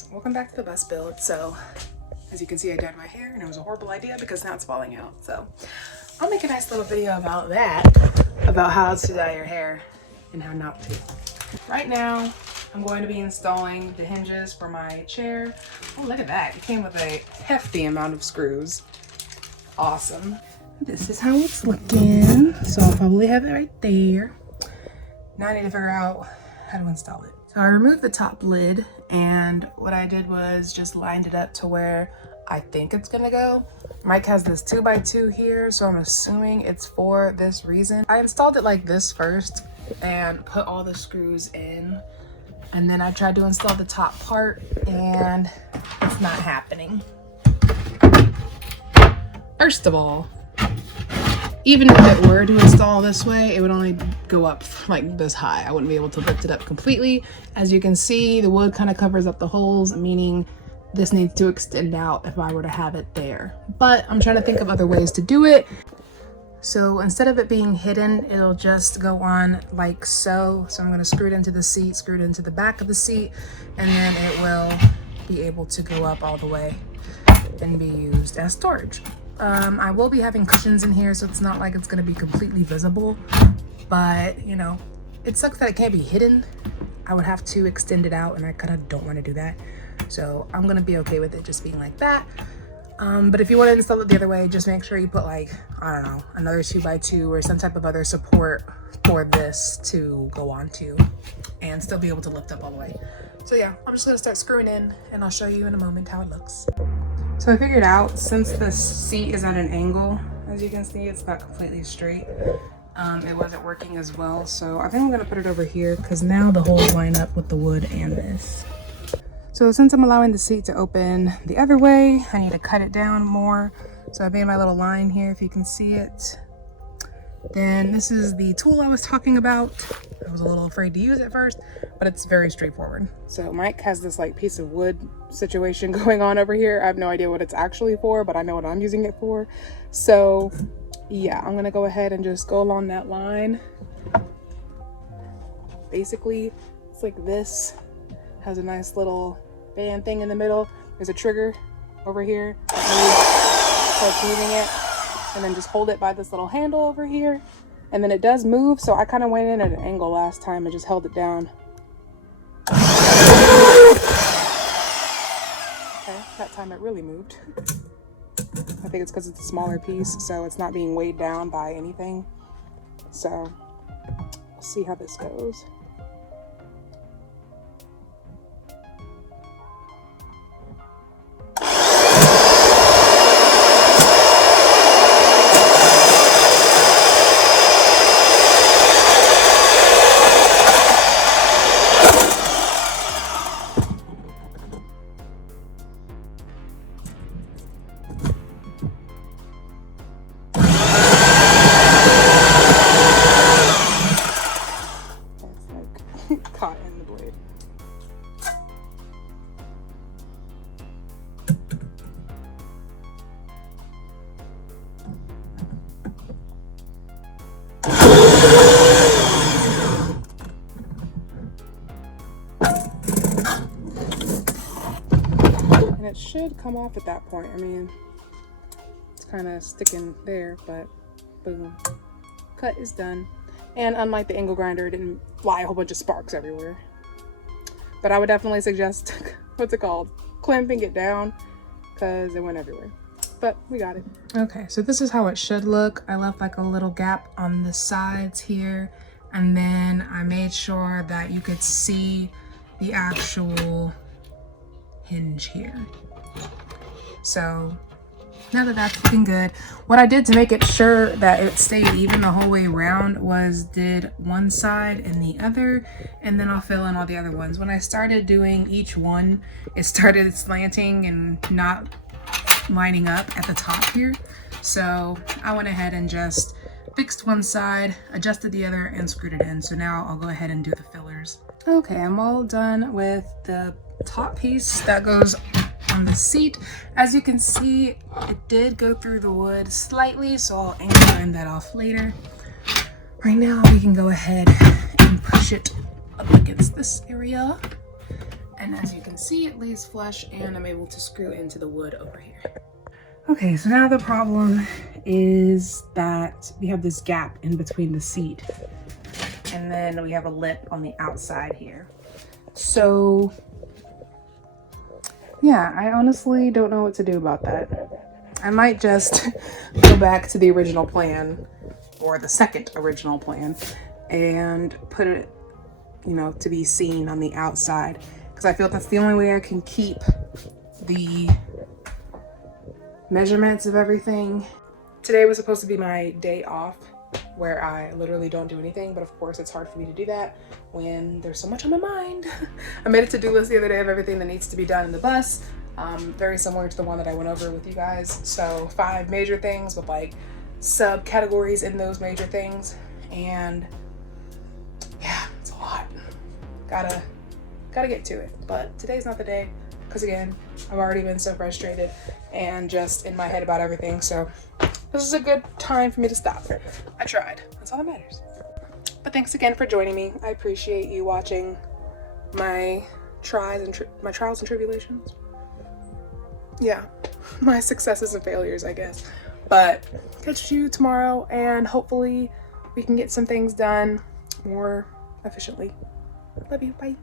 guys, welcome back to the bus build. So as you can see, I dyed my hair and it was a horrible idea because now it's falling out. So I'll make a nice little video about that, about how to dye your hair and how not to. Right now I'm going to be installing the hinges for my chair. Oh, look at that, it came with a hefty amount of screws. Awesome. This is how it's looking, so I'll probably have it right there. Now I need to figure out how to install it. So I removed the top lid, and what I did was just lined it up to where I think it's gonna go. Mike has this 2x2 here, so I'm assuming it's for this reason. I installed it like this first and put all the screws in, and then I tried to install the top part and it's not happening. First of all, even if it were to install this way, it would only go up like this high. I wouldn't be able to lift it up completely. As you can see, the wood kind of covers up the holes, meaning this needs to extend out if I were to have it there. But I'm trying to think of other ways to do it. So instead of it being hidden, it'll just go on like so. So I'm going to screw it into the seat, screw it into the back of the seat, and then it will be able to go up all the way and be used as storage. I will be having cushions in here, so it's not like it's going to be completely visible, but you know, it sucks that it can't be hidden. I would have to extend it out, and I kind of don't want to do that, so I'm going to be okay with it just being like that. But if you want to install it the other way, just make sure you put like, I don't know, another 2x2 or some type of other support for this to go onto and still be able to lift up all the way. So yeah, I'm just going to start screwing in, and I'll show you in a moment how it looks. So I figured out, since the seat is at an angle, as you can see, it's not completely straight. It wasn't working as well. So I think I'm gonna put it over here because now the holes line up with the wood and this. So since I'm allowing the seat to open the other way, I need to cut it down more. So I made my little line here, if you can see it. Then this is the tool I was talking about. I was a little afraid to use it first, but it's very straightforward. So Mike has this like piece of wood situation going on over here. I have no idea what it's actually for, but I know what I'm using it for. So yeah, I'm gonna go ahead and just go along that line. Basically, it's like this. Has a nice little band thing in the middle. There's a trigger over here that starts moving it. And then just hold it by this little handle over here, and then it does move. So I kind of went in at an angle last time and just held it down. Okay, that time it really moved. I think it's because it's a smaller piece, so it's not being weighed down by anything. So we'll see how this goes. Caught in the blade. And it should come off at that point. I mean, it's kind of sticking there, but boom. Cut is done. And unlike the angle grinder, it didn't fly a whole bunch of sparks everywhere. But I would definitely suggest, what's it called? Clamping it down, because it went everywhere. But we got it. Okay, so this is how it should look. I left like a little gap on the sides here. And then I made sure that you could see the actual hinge here. So now that that's looking good, what I did to make it sure that it stayed even the whole way around was did one side and the other, and then I'll fill in all the other ones. When I started doing each one, it started slanting and not lining up at the top here. So I went ahead and just fixed one side, adjusted the other, and screwed it in. So now I'll go ahead and do the fillers. Okay, I'm all done with the top piece that goes on the seat. As you can see, it did go through the wood slightly, so I'll iron that off later. Right now we can go ahead and push it up against this area, And as you can see, it lays flush and I'm able to screw into the wood over here. Okay, so now the problem is that we have this gap in between the seat and then we have a lip on the outside here. So yeah, I honestly don't know what to do about that. I might just go back to the original plan, or the second original plan, and put it, you know, to be seen on the outside, because I feel that's the only way I can keep the measurements of everything. Today was supposed to be my day off where I literally don't do anything, but of course it's hard for me to do that when there's so much on my mind. I made a to-do list the other day of everything that needs to be done in the bus, very similar to the one that I went over with you guys. So 5 major things with like subcategories in those major things, and yeah, it's a lot. Gotta get to it, but today's not the day, because again, I've already been so frustrated and just in my head about everything, so this is a good time for me to stop. I tried. That's all that matters. But thanks again for joining me. I appreciate you watching my trials and tribulations. Yeah, my successes and failures, I guess. But catch you tomorrow, and hopefully we can get some things done more efficiently. Love you. Bye.